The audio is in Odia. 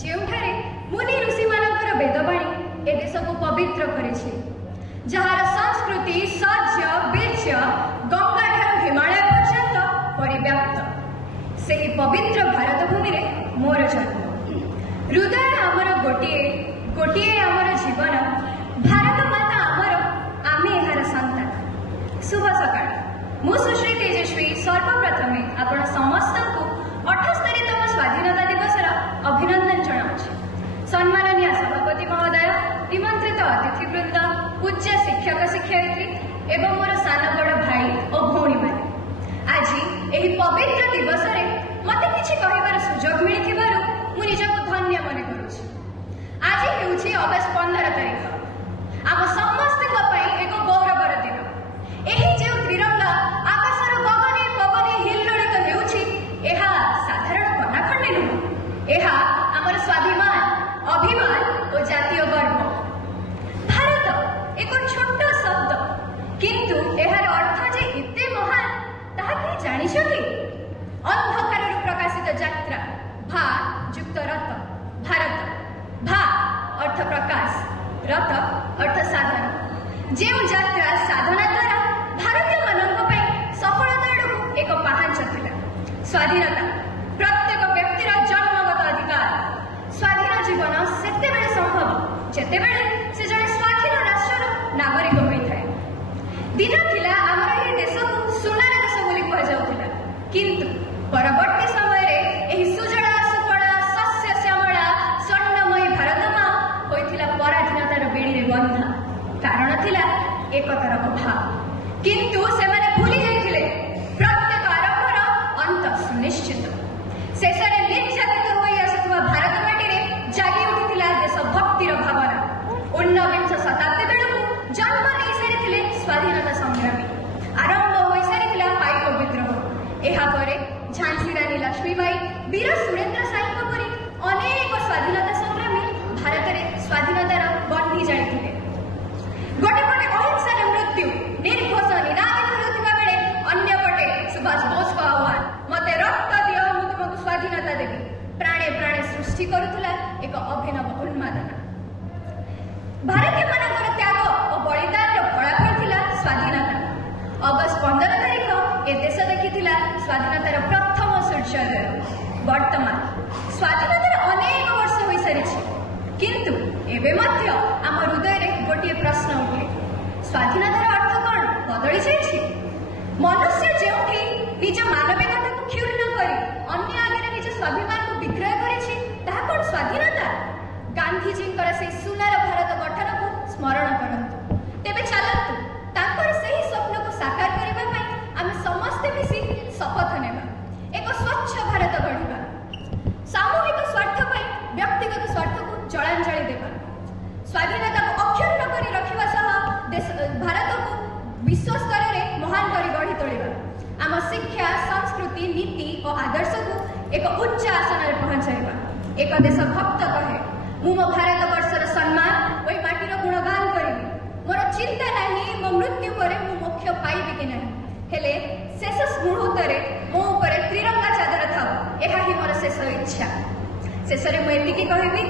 ଯେଉଁଠାରେ ମୁନି ଋଷିମାନଙ୍କର ବେଦବାଣୀ ଏ ଦେଶକୁ ପବିତ୍ର କରିଛି, ଯାହାର ସଂସ୍କୃତି ସୌର୍ଯ୍ୟ ବୀର୍ଯ୍ୟ ଗଙ୍ଗାଠାରୁ ହିମାଳୟ ପର୍ଯ୍ୟନ୍ତ ପରିବ୍ୟାପ୍ତ, ସେହି ପବିତ୍ର ଭାରତ ଭୂମିରେ ମୋର ଜନ୍ମ। ହୃଦୟ ଆମର ଗୋଟିଏ, ଗୋଟିଏ ଆମର ଜୀବନ। ଭାରତ ମାତା ଆମର, ଆମେ ଏହାର ସନ୍ତାନ। ଶୁଭ ସକାଳ। ମୁଁ ସୁଶ୍ରୀ ତେଜସ୍ୱୀ ସର୍ବପ୍ରଥମେ ଆପଣ ସମସ୍ତଙ୍କୁ 78ତମ ସ୍ୱାଧୀନତା ଦିବସର ଅଭିନନ୍ଦନ ଜଣାଉଛି। ସମ୍ମାନନୀୟ ସଭାପତି ମହୋଦୟ, ନିମନ୍ତ୍ରିତ ଅତିଥିବୃନ୍ଦ, ପୂଜ୍ୟ ଶିକ୍ଷକ ଶିକ୍ଷୟିତ୍ରୀ ଏବଂ ମୋର ସାନ ବଡ଼ ଭାଇ ଓ ଭଉଣୀମାନେ, ଆଜି ଏହି ପବିତ୍ର ଦିବସରେ ମୋତେ କିଛି କହିବାର ସୁଯୋଗ ମିଳିଥିବାରୁ ମୁଁ ନିଜକୁ ଧନ୍ୟ ମନେ କରୁଛି। ଆଜି ହେଉଛି ଅଗଷ୍ଟ 15 ତାରିଖ। ଆମ ସମସ୍ତଙ୍କ ପାଇଁ ଏକ ଗୌରବର ଦିନ। ଏହି ଯେଉଁ ତ୍ରିରଙ୍ଗା ଆକାଶର ଗଗନେ ପବନେ ହିଲ୍ଲୋଳିତ ହେଉଛି, ଏହା ସାଧାରଣ କନାଖଣ୍ଡେ ନୁହେଁ। ଏହା ଆମର ସ୍ୱାଭିମାନ, ଅଭିମାନ ଓ ଜାତୀୟ ଗର୍ବ। ଭାରତ ଏକ ଛୋଟ ଶବ୍ଦ, କିନ୍ତୁ ଏହାର ଅର୍ଥ ଯେ ଏତେ ମହାନ ତାହା କେହି ଜାଣିଛନ୍ତି? ଅନ୍ଧକାରରୁ ପ୍ରକାଶିତ ଯାତ୍ରା, ଭା ଯୁକ୍ତ ରଥ, ଭାରତ। ଭା ଅର୍ଥ ପ୍ରକାଶ, ରଥ ଅର୍ଥ ସାଧନ। ଯେଉଁ ଯାତ୍ରା ସାଧନା ଦ୍ୱାରା ଭାରତୀୟମାନଙ୍କ ପାଇଁ ସଫଳତା ଆଡ଼କୁ ଏକ ପାହାଞ୍ଚ ଥିଲା। ସ୍ୱାଧୀନତା ପ୍ରତ୍ୟେକ ବ୍ୟକ୍ତିର ଜନ୍ମଗତ ଅଧିକାର। ସ୍ୱାଧୀନ ଜୀବନ ସେତେବେଳେ ସମ୍ଭବ ଯେତେବେଳେ ସେ ଜଣେ ସ୍ୱାଧୀନ ରାଷ୍ଟ୍ରର ନାଗରିକ ହୋଇଥାଏ। ଦିନ ଥିଲା ଆମର ଏହି ଦେଶକୁ ସୁନାର ଦେଶ ବୋଲି କୁହାଯାଉଥିଲା, କିନ୍ତୁ ପରବର୍ତ୍ତୀ ସମୟରେ ଏହି ସୁଜଳା ସୁଫଳା ଶସ୍ୟ ଶ୍ୟାମଳା ସ୍ୱର୍ଣ୍ଣମୟୀ ଭାରତ ମା ହୋଇଥିଲା ପରାଧୀନତାର ବେଡ଼ିରେ ବନ୍ଧା। କାରଣ ଥିଲା ଏକତାର ଅଭାବ। କିନ୍ତୁ ସେମାନେ ଭୁଲି ଯାଇଥିଲେ ପ୍ରତ୍ୟେକ ଆରମ୍ଭର ଅନ୍ତ ସୁନିଶ୍ଚିତ। ଶେଷରେ ନିର୍ଯାତିତ ହୋଇ ଆସୁଥିବା ଭାରତ ମାଟିରେ ଜାଗି ଉଠିଥିଲା ଦେଶଭକ୍ତିର ଭାବନା। ଊନବିଂଶ ଶତାବ୍ଦୀ ବେଳକୁ ଜନ୍ମ ନେଇସାରିଥିଲେ ସ୍ୱାଧୀନତା ସଂଗ୍ରାମୀ। ଆରମ୍ଭ ହୋଇସାରିଥିଲା ପାଇକ ବିଦ୍ରୋହ। ଏହାପରେ ଝାନ୍ସୀ ରାଣୀ ଲକ୍ଷ୍ମୀବାଇ, ବୀର ସୁରେନ୍ଦ୍ର ସାଏଙ୍କ ପରି ଅନେକ ସ୍ୱାଧୀନତା ସଂଗ୍ରାମୀ ଭାରତରେ ସ୍ୱାଧୀନତାର ବନ୍ଧି ଜାଳିଥିଲେ। ଗୋଟେ ପଟେ ଅହିଂସାର ମୃତ୍ୟୁ ନିର୍ଘୋଷ ନିନାଦିତ ହେଉଥିବା ବେଳେ ଅନ୍ୟପଟେ ସୁଭାଷ ବୋଷଙ୍କ ଆହ୍ୱାନ, ମୋତେ ରକ୍ତ ଦିଅ, ମୁଁ ତୁମକୁ ସ୍ୱାଧୀନତା ଦେବି, ପ୍ରାଣେ ପ୍ରାଣେ ସୃଷ୍ଟି କରୁଥିଲା ଏକ ଅଭିନବ ଉନ୍ମାଦନା। ଭାରତୀୟମାନଙ୍କର ତ୍ୟାଗ ଓ ବଳିଦାନର ଫଳାଫଳ ଥିଲା ସ୍ୱାଧୀନତା। ଅଗଷ୍ଟ 15 ତାରିଖ ଏ ଦେଶ ଦେଖିଥିଲା ସ୍ୱାଧୀନତାର ପ୍ରଥମ ସୂର୍ଯ୍ୟୋଦୟ। ବର୍ତ୍ତମାନ ସ୍ୱାଧୀନତାର ଅନେକ ବର୍ଷ ହୋଇସାରିଛି, କିନ୍ତୁ ଏବେ ମଧ୍ୟ ଆମ ହୃଦୟରେ ଗୋଟିଏ ପ୍ରଶ୍ନ ଉଠେ, ସ୍ୱାଧୀନତାର ଅର୍ଥ କ'ଣ ବଦଳି ଯାଇଛି? ମନୁଷ୍ୟ ଯେଉଁଠି ନିଜ ମାନବିକତାକୁ କ୍ଷୁଣ୍ଣ କରି ଅନ୍ୟ ଆଗରେ ନିଜ ସ୍ୱାଭିମାନକୁ ବିକ୍ରୟ କରିଛି, ତାହା କ'ଣ ସ୍ୱାଧୀନତା? ଗାନ୍ଧିଜୀଙ୍କର ସେହି ସୁନାର ଭାରତ ଗଠନକୁ ସ୍ମରଣ କରନ୍ତୁ। ତେବେ ଚାଲନ୍ତୁ ତାଙ୍କର ସେହି ସ୍ୱପ୍ନକୁ ସାକାର କରିବା ପାଇଁ ଆମେ ସମସ୍ତେ ମିଶି ଶପଥ ନେବା, ଏକ ସ୍ୱଚ୍ଛ ଭାରତ ଗଢ଼ିବା, ସାମୂହିକ ସ୍ୱାର୍ଥ ପାଇଁ ବ୍ୟକ୍ତିଗତ ସ୍ୱାର୍ଥକୁ ଜଳାଞ୍ଜଳି ଦେବା, ସ୍ୱାଧୀନତାକୁ ଅକ୍ଷୁଣ୍ଣ କରି ରଖିବା ସହ ଭାରତକୁ ବିଶ୍ୱ ସ୍ତରରେ ମହାନ କରି ଗଢ଼ି ତୋଳିବା, ଆମ ଶିକ୍ଷା, ସଂସ୍କୃତି, ନୀତି ଓ ଆଦର୍ଶକୁ ଏକ ଉଚ୍ଚ ଆସନରେ ପହଞ୍ଚାଇବା। ଏକ ଦେଶ ଭକ୍ତ କହେ, ମୁଁ ମୋ ଭାରତ ବର୍ଷର ସମ୍ମାନ ଓ ଏ ମାଟିର ଗୁଣଗାନ କରିବି। ମୋର ଚିନ୍ତା ନାହିଁ ମୋ ମୃତ୍ୟୁ ପରେ ମୁଁ ମୋକ୍ଷ ପାଇବି କି ନାହିଁ, ହେଲେ ଶେଷ ମୁହୂର୍ତ୍ତରେ ମୋ ଉପରେ ତ୍ରିରଙ୍ଗା ଚାଦର ଥାଉ, ଏହା ହିଁ ମୋର ଶେଷ ଇଚ୍ଛା। ଶେଷରେ ମୁଁ ଏତିକି କହିବି,